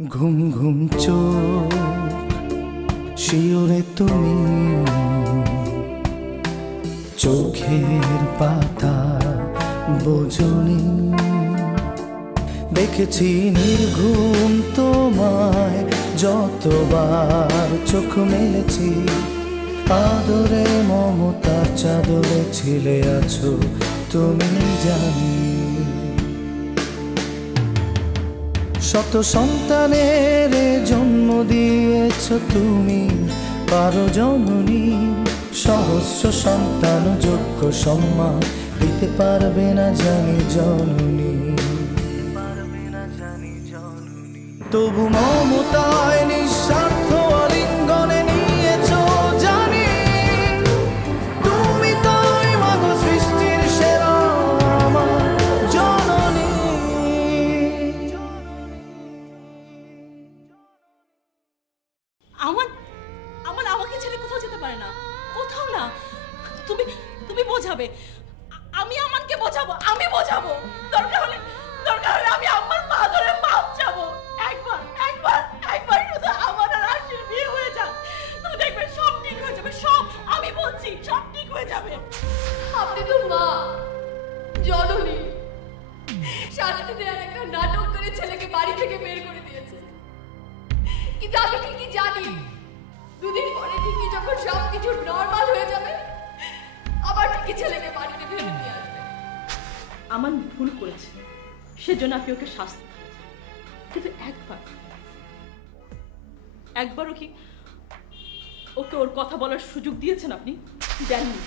ঘুম ঘুম চোখ শিওরে তুমি চোখের পাতা বোঝনি দেখেছি নির্ঘুম তোমায় যতবার চোখ মেলেছি আদরে মমতার চাদরে ছিলে আছো তুমি জানি শত সন্তানের জন্ম দিয়েছ তুমি পারো জননী সহস্র সন্তান যোগ্য সম্মান দিতে পারবে না জানি জননী তবু মমতায় নিঃস্বার্থ আলিঙ্গনে নিয়েছ জানি তুমি তাই মাগো সৃষ্টির সেরা আমার জননী আমাকে ছেড়ে কোথাও যেতে পারে না কোথাও না তুমি তুমি বোঝাবে আমি আমাকে বোঝাবো আমি বোঝাবো দরকার হলে আমি আমার পা ধরে মাপ চাবো একবার শুধু আমার আর আশির বিয়ে হয়ে যাক তুমি দেখবে সব ঠিক হয়ে যাবে সব আমি বলছি সব ঠিক হয়ে যাবে আপনি তো মা জননী শাস্তি দেওয়ার একটা নাটক করে ছেলেকে বাড়ি থেকে বের করে দিয়েছে কিন্তু আমি ঠিকই জানি দুদিন পরে ঠিকই যখন সবকিছু নর্মাল হয়ে যাবে আবার ঠিকই ছেলেকে বাড়িতে ফেলে নিয়ে আসবে আমার ভুল করেছে সেজন্য আপনি ওকে শাস্তি কিন্তু একবারও কি ওকে ওর কথা বলার সুযোগ দিয়েছেন আপনি দেননি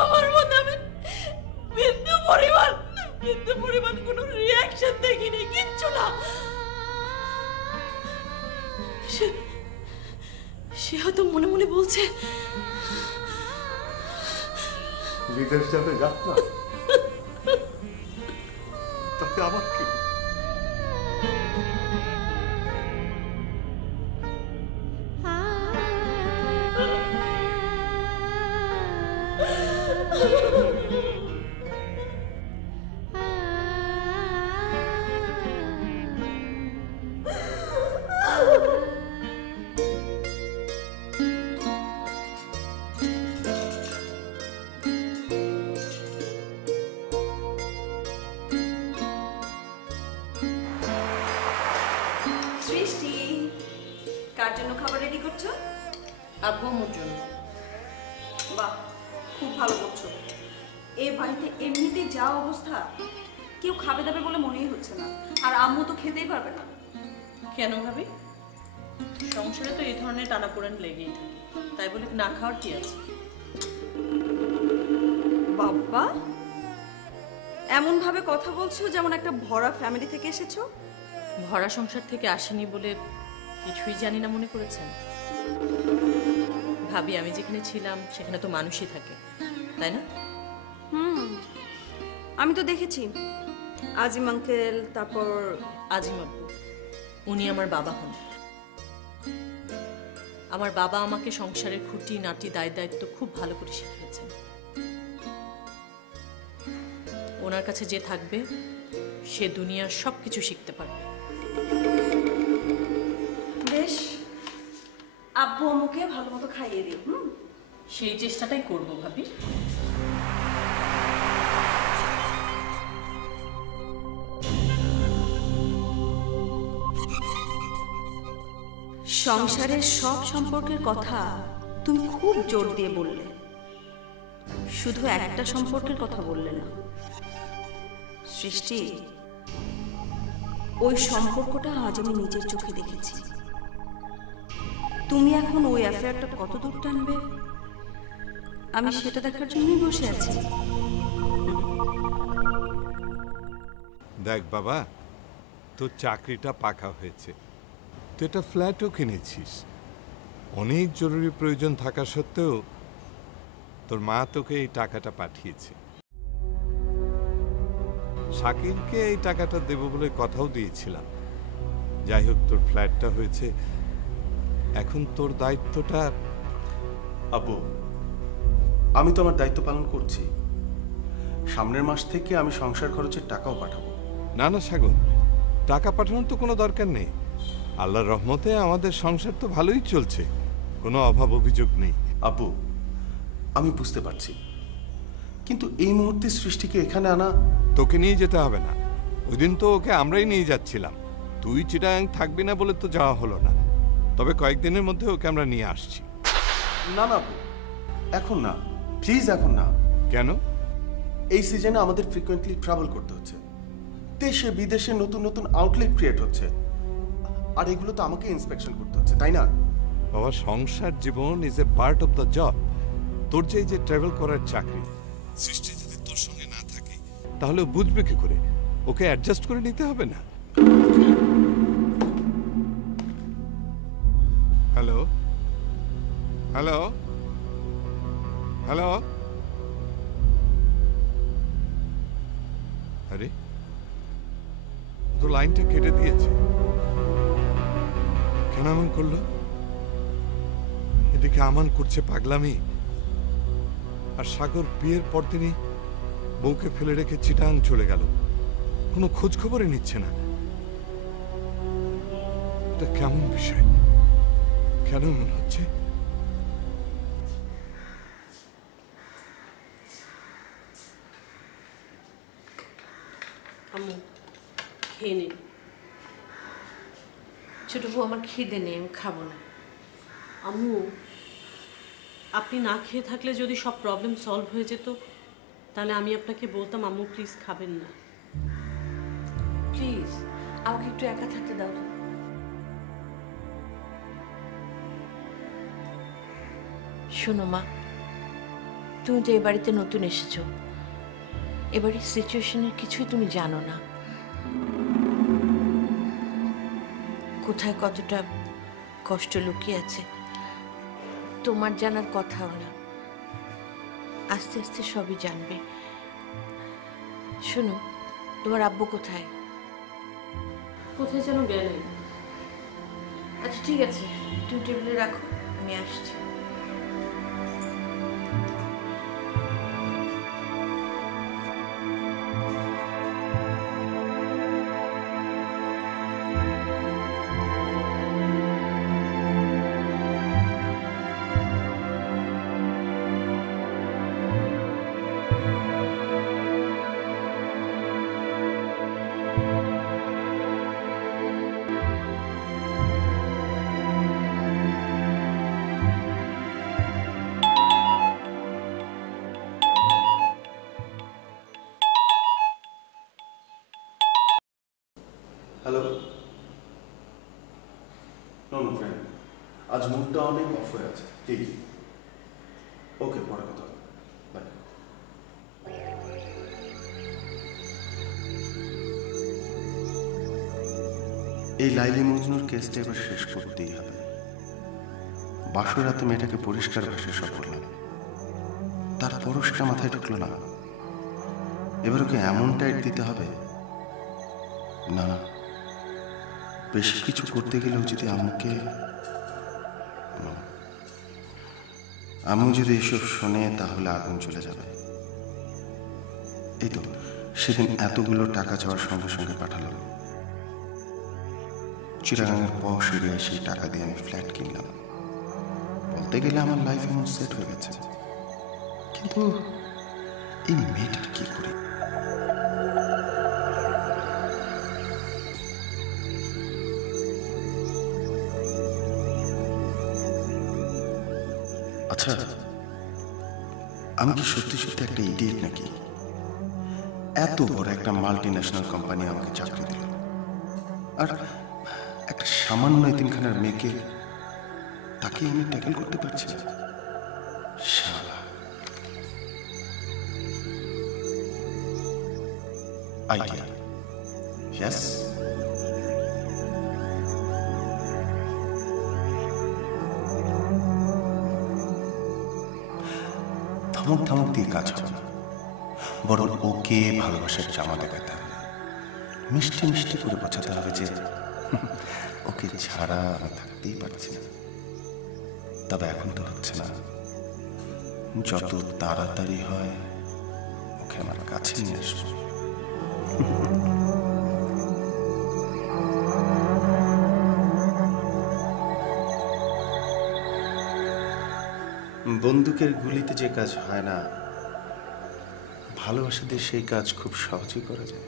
আমার মনে হবে বিন্দু পরিমাণ কোনো রিয়াকশন দেখিনি কিচ্ছু না সে হয়তো মনে মনে বলছে বিদেশ যাবে যাক না তাতে আমার কি কার জন্য খাবার রেডি করছো? আব্বু আম্মুর জন্য। বাহ, খুব ভালো করছো। এই বাড়িতে এমনিতেই যা অবস্থা, কেউ খাবে দাবে বলে মনেই হচ্ছে না। আর আম্মু তো খেতেই পারবে না। কেন ভাবি? সংসারে তো এই ধরনের টানাপোড়েন লেগেই থাকে, তাই বলে না খাওয়ার কি আছে? বাবা, এমন ভাবে কথা বলছো যেমন একটা ভরা ফ্যামিলি থেকে এসেছো। ভরা সংসার থেকে আসেনি বলে কিছুই জানি না মনে করেছেন? ভাবি, আমি যেখানে ছিলাম সেখানে তো মানুষই থাকে, তাই না? আমি তো দেখেছি আজিম আঙ্কেল, তারপর আজিম আব্বু, উনি আমার বাবা হন। আমার বাবা আমাকে সংসারের খুঁটি নাটি দায়িত্ব খুব ভালো করে শিখিয়েছেন। ওনার কাছে যে থাকবে সে দুনিয়ার সবকিছু শিখতে পারবে। বেশ, আব্বু আম্মুকে ভালো মতো খাইয়ে দিই। সেই চেষ্টাটাই করবো ভাবি। সংসারের সব সম্পর্কের কথা তুমি খুব জোর দিয়ে বললে, শুধু একটা সম্পর্কের কথা বললে না। সৃষ্টি, ওই সম্পর্কটা আজ আমি নিজের চোখে দেখেছি। তুমি এখন ওই অ্যাফেয়ারটা কত দূর টানবে আমি সেটা দেখার জন্যই বসে আছি। দেখ বাবা, তোর চাকরিটা পাকা হয়েছে, তুই একটা ফ্ল্যাটও কিনেছিস। অনেক জরুরি প্রয়োজন থাকা সত্ত্বেও তোর মা তোকে এই টাকাটা পাঠিয়েছে। শাকিলকে এই টাকাটা দেব বলে কথাও দিয়েছিলাম। যাই হোক, তোর ফ্ল্যাটটা হয়েছে, এখন তোর দায়িত্বটা। আব্বু, আমি তো আমার দায়িত্ব পালন করছি। সামনের মাস থেকে আমি সংসার খরচের টাকাও পাঠাবো। না না সাগর, টাকা পাঠানোর তো কোনো দরকার নেই। আল্লাহর রহমতে আমাদের সংসার তো ভালোই চলছে, কোনো অভাব অভিযোগ নেই। আব্বু, আমি বুঝতে পারছি, কিন্তু এই মুহূর্তে সৃষ্টিকে এখানে আনা। তোকে নিয়ে যেতে হবে না, ওই দিন তো ওকে আমরাই নিয়ে যাচ্ছিলাম। তুই চিটাং থাকবি না বলে তো যাওয়া হলো না, তবে কয়েকদিনের মধ্যে ওকে আমরা নিয়ে আসছি। না না আব্বু, এখন না, প্লিজ এখন না। কেন? এই সিজনে আমাদের ফ্রিকোয়েন্টলি ট্রাভেল করতে হচ্ছে, দেশে বিদেশে নতুন নতুন আউটলেট ক্রিয়েট হচ্ছে, আর এগুলো তো আমাকে ইন্সপেকশন করতে হচ্ছে, তাই না? বাবা, সংসার জীবন is a part of the job. তোর যে ট্রাভেল করার চাকরি, সৃষ্টি যদি তোর সঙ্গে না থাকে তাহলে ও বুঝবে কি করে? ওকে অ্যাডজাস্ট করে নিতে হবে না? হ্যালো হ্যালো হ্যালো, আরে তো লাইনটা কেটে দিয়েছে কেন? এমন করলো? এদিকে আমান করছে পাগলামি, আর সাগর বিয়ের পর দিনই বউকে ফেলে রেখে চিটাং চলে গেল, কোনো খোঁজ খবরই নিচ্ছে না। এটা কেমন বিষয়? কেন মনে হচ্ছে? আম্মু খেয়ে নিন। ছোট বউ, আমার খিদে নেই, আমি খাবো না। আম্মু, আপনি না খেয়ে থাকলে যদি সব প্রবলেম সলভ হয়ে যেত তাহলে আমি আপনাকে বলতাম আম্মু প্লিজ খাবেন না। প্লিজ আমাকে একটু একা থাকতে দাও তো। শোনো মা, তুমি তো এ বাড়িতে নতুন এসেছো, এ বাড়ির সিচুয়েশনের কিছুই তুমি জানো না। কোথায় কতটা কষ্ট লুকিয়ে আছে তোমার জানার কথাও না, আস্তে আস্তে সবই জানবে। শোনো, তোমার আব্বু কোথায়? কোথায় যেন গেলেন। আচ্ছা ঠিক আছে, তুমি টেবিলে রাখো, আমি আসছি। হ্যালো, নো নো ফ্রেন্ড, আজ মুডটা অনেক অফ হয়ে আছে, প্লিজ। ওকে, পরে কথা হবে, বাই। এই লাইলি মজনুর কেসটা এবার শেষ করতেই হবে। বাসর রাতে মেয়েটাকে পরিষ্কার ভাষায় সব বললাম, তারপরও সেটা মাথায় ঢুকলো না। এবার ওকে এমন টাইট দিতে হবে না, বেশি কিছু করতে গেলেও যদি আম্মু যদি এসব শোনে তাহলে আগুন চলে যাবে। এই তো সেদিন এতগুলো টাকা চাওয়ার সঙ্গে সঙ্গে পাঠালো। চিটাগাঙের পশ এরিয়ায় সেই টাকা দিয়ে আমি ফ্ল্যাট কিনলাম। বলতে গেলে আমার লাইফ এমন সেট হয়ে গেছে, কিন্তু এই মেয়েটার কি করি? আচ্ছা, আমি কি সত্যি সত্যি একটা ইডিয়েট নাকি? এত বড় একটা মাল্টি ন্যাশনাল কোম্পানি আমাকে চাকরি দিল, আর একটা সামান্য এতিমখানার মেয়েকে তাকে আমি ট্যাকেল করতে পারছি না। শালা, আইডিয়া, ইয়েস। ধমক দিয়ে কাজ হবে না, বরং ওকে ভালোবাসার জামা দেখাতে হবে, মিষ্টি মিষ্টি করে বোঝাতে হবে যে ওকে ছাড়া আমি থাকতেই পারছি না। তবে এখন তো হচ্ছে না, যত তাড়াতাড়ি হয় ওকে আমার কাছে নিয়ে আসবো। বন্দুকের গুলিতে যে কাজ হয় না, ভালোবাসা দিয়ে সেই কাজ খুব সহজেই করা যায়।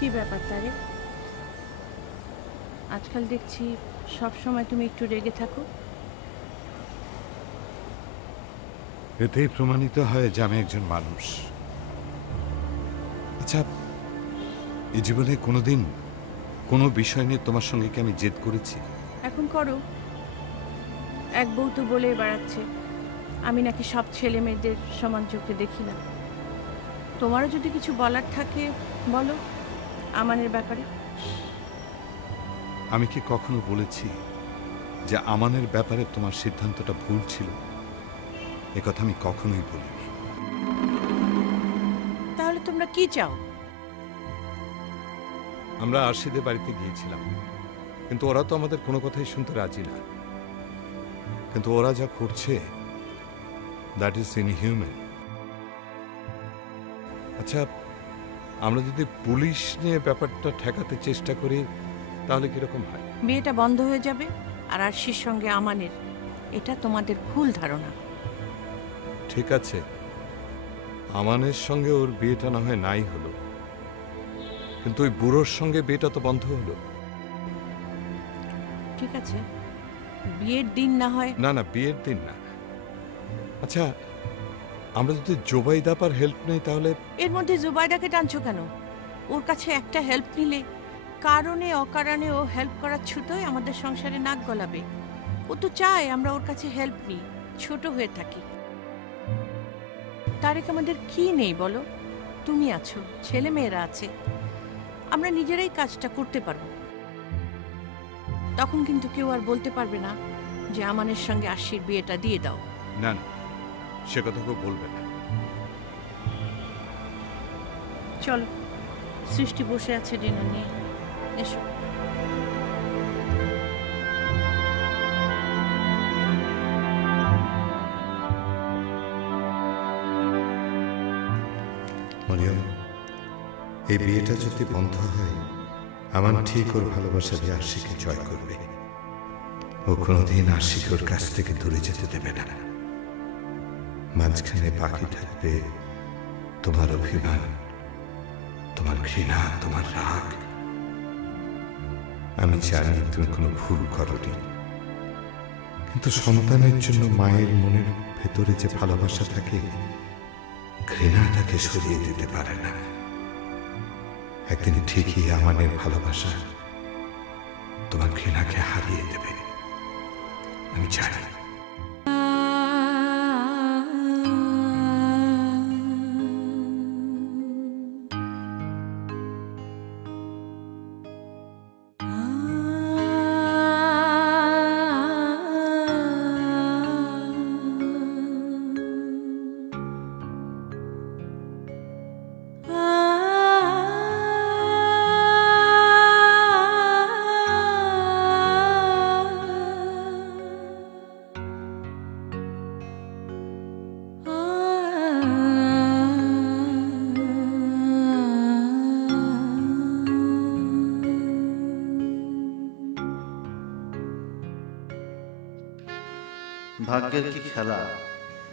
কি ব্যাপার তারে? আজকাল দেখছি সব সময় তুমি একটু রেগে থাকো। এতেই প্রমাণিত হয় যে আমি একজন মানুষ। আচ্ছা, এই জীবনে কোনোদিন কোনো বিষয় নিয়ে তোমার সঙ্গে কি আমি জেদ করেছি? এখন করো। এক বউ তো বলে বেড়াচ্ছে আমি নাকি সব ছেলে মেয়েদের সমান চোখে দেখি না। তোমারও যদি কিছু বলার থাকে বলো আমানের ব্যাপারে। আমি কি কখনো বলেছি যে আমানের ব্যাপারে তোমার সিদ্ধান্তটা ভুল ছিল? একথা আমি কখনোই বলিনি। তাহলে তোমরা কি চাও? আমরা আরশিদের বাড়িতে গিয়েছিলাম, কিন্তু ওরা তো আমাদের কোনো কথাই শুনতে রাজি না। কিন্তু ওরা যা করছে দ্যাট ইজ ইনহিউম্যান। আচ্ছা, আমরা যদি পুলিশ নিয়ে ব্যাপারটা ঠেকাতে চেষ্টা করি তাহলে কিরকম হয়? বিয়েটা বন্ধ হয়ে যাবে আর আরশির সঙ্গে আমানের। এটা তোমাদের ভুল ধারণা। ঠিক আছে, আমানের সঙ্গে ওর বিয়েটা না হয় নাই হলো, কিন্তু ওই বুড়োর সঙ্গে বিয়েটা তো বন্ধ হলো। ঠিক আছে, বিয়ের দিন না হয়। না না, বিয়ের দিন না। আচ্ছা, আমরা যদি জোবাইদাপার হেল্প নেই তাহলে? এর মধ্যে জুবাইদাকে টানছো কেন? ওর কাছে একটা হেল্প নিলে কারণে অকারণে ও হেল্প করার ছুতোয় আমাদের সংসারে নাক গলাবে। ও তো চায় আমরা ওর কাছে হেল্প নিই, ছোট হয়ে থাকি। তারেক আমাদের কি নেই বলো? তুমি আছো, ছেলে মেয়েরা আছে, আমরা নিজেরাই কাজটা করতে পারবো। তখন কিন্তু কেউ আর বলতে পারবে না যে আমানের সঙ্গে আশির বিয়েটা দিয়ে দাও। না না, সে কথা কেউ বলবে না। চলো, সৃষ্টি বসে আছে ডিনার নিয়ে, এসো। মরিয়ম, এই বিয়েটা যদি বন্ধ হয় আমার ঠিক ওর ভালোবাসা দিয়ে আশিকে জয় করবে। ও কোনোদিন আশিকে ওর কাছ থেকে দূরে যেতে দেবে না। মাঝখানে বাকি থাকবে তোমার অভিমান, তোমার ঘৃণা, তোমার রাগ। আমি জানি তুমি কোনো ভুল করনি, কিন্তু সন্তানের জন্য মায়ের মনের ভেতরে যে ভালোবাসা থাকে, ঘৃণা তাকে সরিয়ে দিতে পারে না। একদিন ঠিকই আমাদের ভালোবাসা তোমার ঘৃণাকে হারিয়ে দেবে, আমি জানি। ভাগ্যের কি খেলা,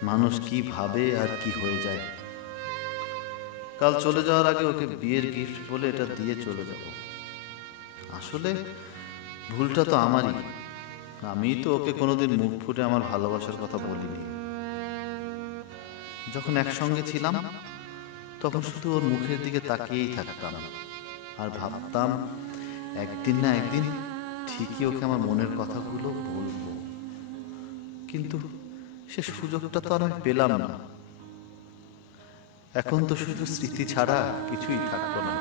মানুষ কি ভাবে আর কি হয়ে যায়। কাল চলে যাওয়ার আগে ওকে বিয়ের গিফট বলে এটা দিয়ে চলে যাব। আসলে ভুলটা তো আমারই। আমি তো ওকে কোনোদিন মুখ ফুটে আমার ভালোবাসার কথা বলিনি। যখন একসঙ্গে ছিলাম তখন শুধু ওর মুখের দিকে তাকিয়েই থাকতাম আর ভাবতাম একদিন না একদিন ঠিকই ওকে আমার মনের কথাগুলো বলবো। কিন্তু সে সুযোগটা তো আর আমি পেলাম না। এখন তো শুধু স্মৃতি ছাড়া কিছুই থাকতো না।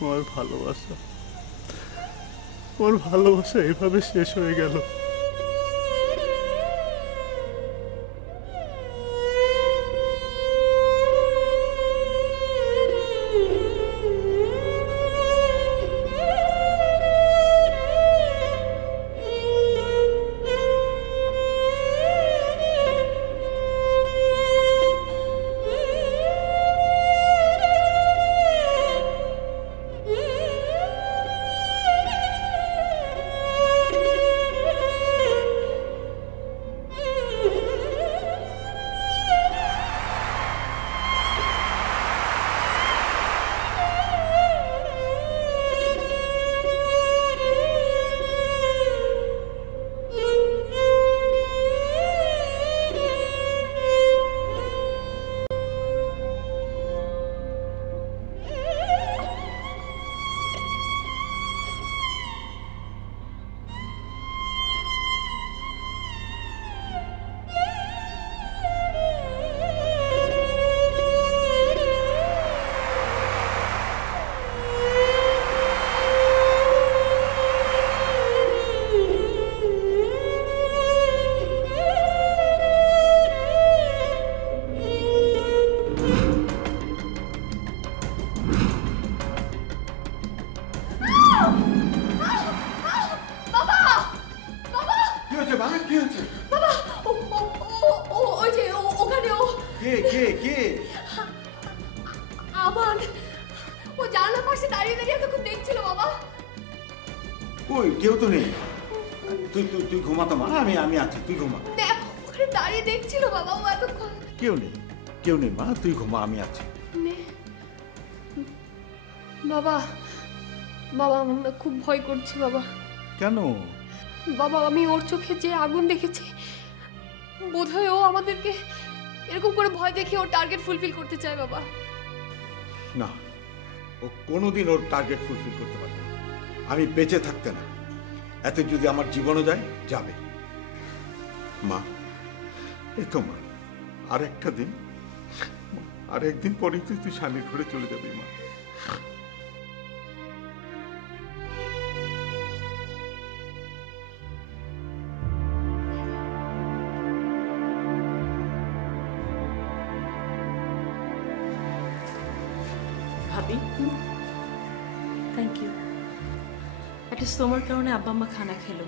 আমার ভালোবাসা এভাবে শেষ হয়ে গেল। কেউ নেই মা, তুই ঘুমা, আমি আছি। বাবা বাবা আমার না খুব ভয় করছে বাবা। কেন বাবা? আমি ওর চোখে যে আগুন দেখেছি, বোধহয় ও আমাদেরকে এরকম করে ভয় দেখিয়ে ওর টার্গেট ফুলফিল করতে চায় বাবা। না, ও কোনোদিন ওর টার্গেট ফুলফিল করতে পারবে না। আমি বেঁচে থাকতে না, এতে যদি আমার জীবনও যায়, যাবে। মা, এই তো মা, আরেকদিন পরেই তুই স্বামীর ঘরে চলে যাবি মা। ভাবি, থ্যাংক ইউ। অ্যাটলিস্ট তোমার কারণে আব্বা আম্মা খানা খেলো,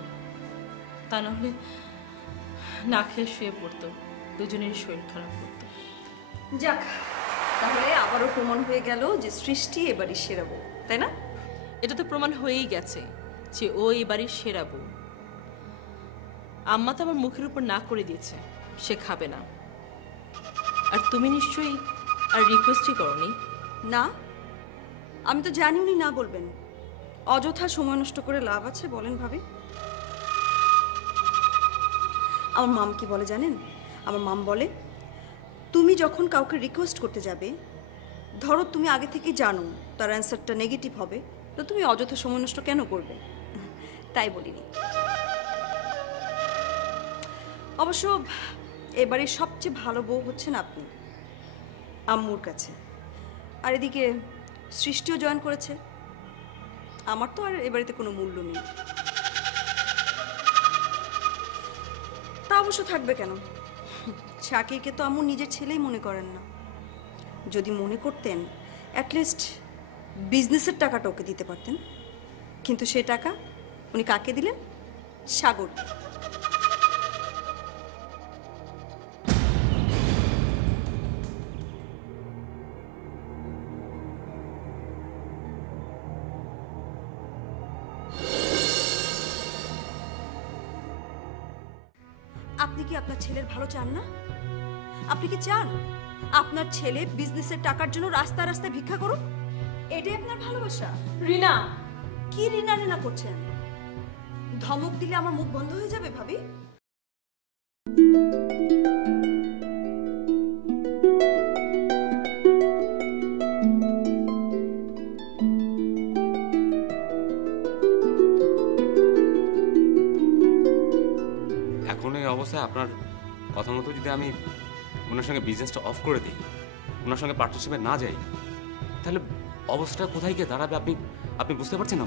তা নাহলে না খেয়ে শুয়ে পড়তো, দুজনের শরীর খারাপ করতো। যাক, তাহলে আবারও প্রমাণ হয়ে গেল যে সৃষ্টি এবারই সেরা বউ, তাই না? এটা তো প্রমাণ হয়েই গেছে যে ও এবারই সেরা বউ। আম্মা তো আমার মুখের উপর না করে দিয়েছে সে খাবে না। আর তুমি নিশ্চয়ই আর রিকোয়েস্টই করনি? না, আমি তো জানি উনি না বলবেন। অযথা সময় নষ্ট করে লাভ আছে বলেন ভাবি? আমার মাম কি বলে জানেন? আমার মাম বলে তুমি যখন কাউকে রিকোয়েস্ট করতে যাবে, ধরো তুমি আগে থেকে জানো তার অ্যান্সারটা নেগেটিভ হবে, তো তুমি অযথা সময় নষ্ট কেন করবে? তাই বলিনি। অবশ্য এবারে সবচেয়ে ভালো বউ হচ্ছেন আপনি আম্মুর কাছে, আর এদিকে সৃষ্টিও জয়েন করেছে। আমার তো আর এবারেতে কোনো মূল্য নেই। তা অবশ্য থাকবে কেন, শাকিরকে তো আম্মু নিজের ছেলেই মনে করেন না। যদি মনে করতেন অ্যাটলিস্ট বিজনেসের টাকাটা ওকে দিতে পারতেন, কিন্তু সে টাকা উনি কাকে দিলেন? সাগর। আপনি কি আপনার ছেলের ভালো চান না? আপনি কি চান আপনার ছেলে বিজনেসের টাকার জন্য রাস্তায় রাস্তায় ভিক্ষা করুক? এটাই আপনার ভালোবাসা? রিনা, কি রিনা রিনা করছেন? ধমক দিলে আমার মুখ বন্ধ হয়ে যাবে ভাবি? এখন এই অবস্থায় আপনার কথা মতো যদি আমি ওনার সঙ্গে বিজনেসটা অফ করে দিই, ওনার সঙ্গে পার্টনারশিপে না যাই, তাহলে অবস্থাটা কোথায় গিয়ে দাঁড়াবে আপনি বুঝতে পারছেন না?